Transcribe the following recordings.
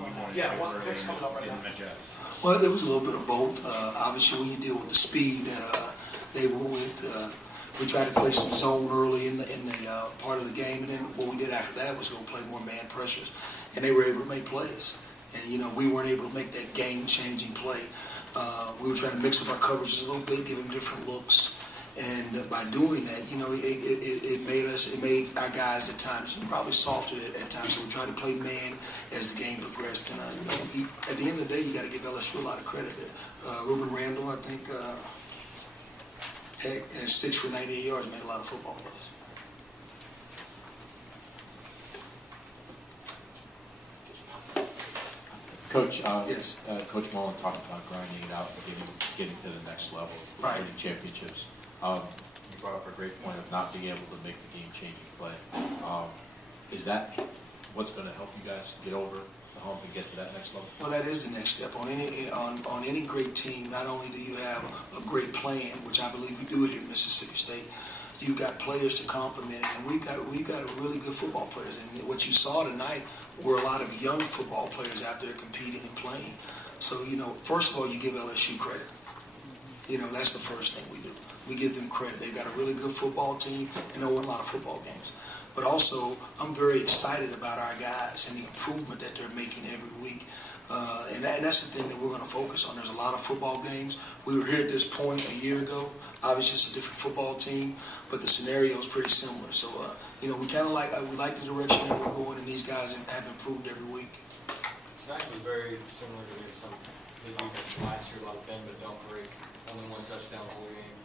What's coming up right now? Well, there was a little bit of both. Obviously, when you deal with the speed that they were with, we tried to play some zone early in the part of the game, and then what we did after that was go play more man pressures, and they were able to make plays. And we weren't able to make that game-changing play. We were trying to mix up our coverages a little bit, give them different looks. And by doing that, it made our guys at times probably softer at times. So we tried to play man as the game progressed. And at the end of the day, you got to give LSU a lot of credit. Ruben Randall, I think, had 6 for 98 yards, made a lot of football plays. Coach, yes. Coach Mullen talked about grinding it out and getting to the next level, right. winning championships. You brought up a great point of not being able to make the game-changing play. Is that what's going to help you guys get over the hump and get to that next level? Well, that is the next step. On any great team, not only do you have a great plan, which I believe we do it here at Mississippi State, you've got players to complement it, and we've got really good football players. And what you saw tonight were a lot of young football players out there competing and playing. So, first of all, you give LSU credit. That's the first thing we do. We give them credit. They've got a really good football team, and they won a lot of football games. But also, I'm very excited about our guys and the improvement that they're making every week. And that's the thing that we're going to focus on. There's a lot of football games. We were here at this point a year ago. Obviously, it's a different football team, but the scenario is pretty similar. So, we kind of like the direction that we're going, and these guys have improved every week. Tonight was very similar to some of the defense last year, a lot of bend but don't break, only 1 touchdown the whole game.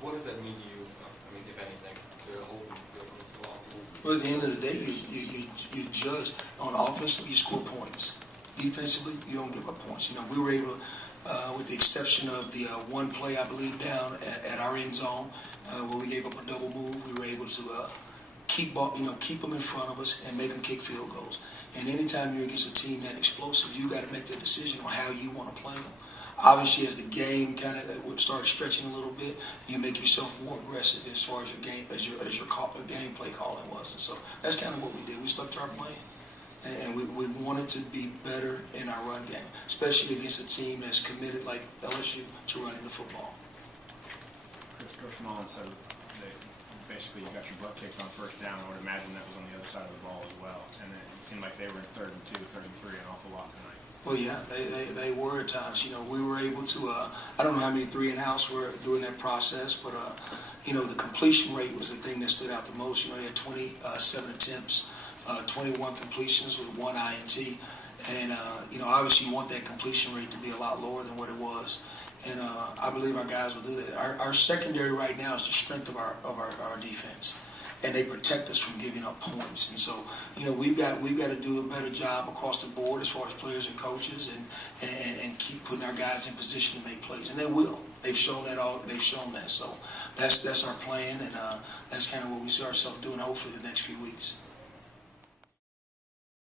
What does that mean to you? I mean, if anything, to hold them for so long? Well, at the end of the day, you judge. On offense, you score points. Defensively, you don't give up points. We were able to, with the exception of the one play, I believe, down at our end zone, where we gave up a double move, we were able to keep them in front of us and make them kick field goals. And anytime you're against a team that explosive, you got to make that decision on how you want to play them. Obviously, as the game kind of started stretching a little bit, you make yourself more aggressive as far as your game, as your gameplay calling was. And so that's kind of what we did. We stuck to our plan, and we wanted to be better in our run game, especially against a team that's committed like LSU to running the football. Coach Mullen said that basically you got your butt kicked on first down. I would imagine that was on the other side of the ball as well, and it seemed like they were in 3rd and 2, 3rd and 3 an awful lot tonight. Well, yeah, they were at times. We were able to, I don't know how many 3-and-outs were during that process, but, the completion rate was the thing that stood out the most. He had 27 attempts, 21 completions with 1 INT. And, obviously you want that completion rate to be a lot lower than what it was. And I believe our guys will do that. Our secondary right now is the strength of our defense. And they protect us from giving up points. And so, we've got to do a better job across the board as far as players and coaches, and keep putting our guys in position to make plays. And they will. They've shown that They've shown that. So that's our plan, and that's kind of what we see ourselves doing hopefully the next few weeks.